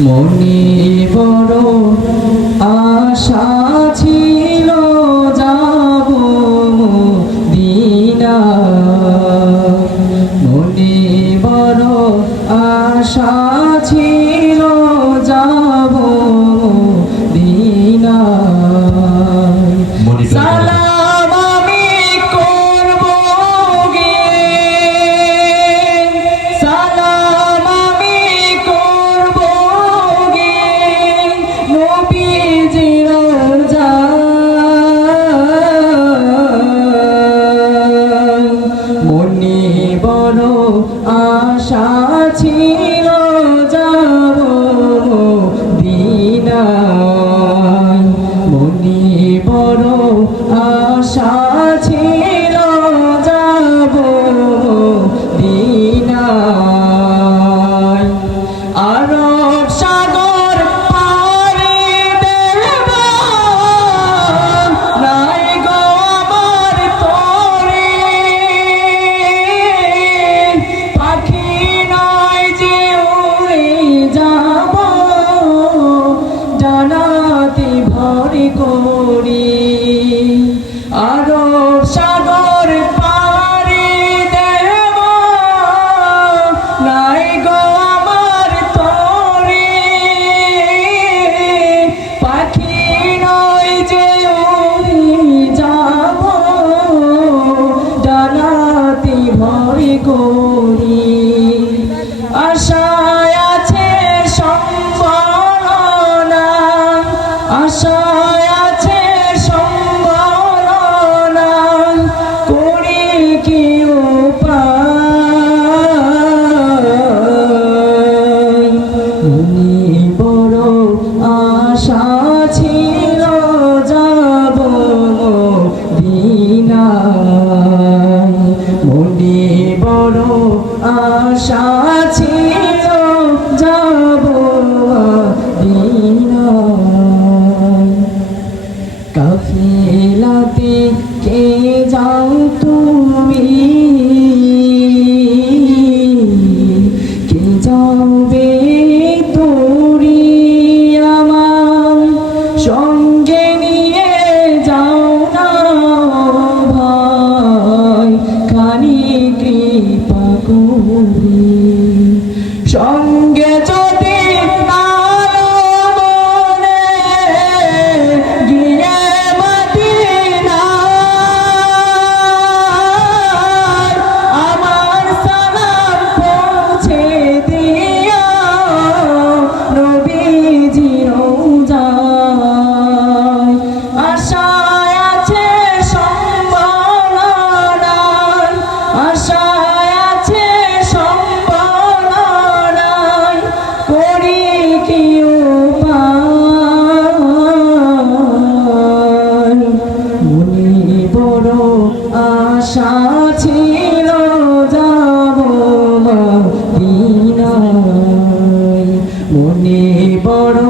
মনি বড় আশা আরও আশা ছিল যা পাগলি। সঙ্গে ছিল যাব মনে বড়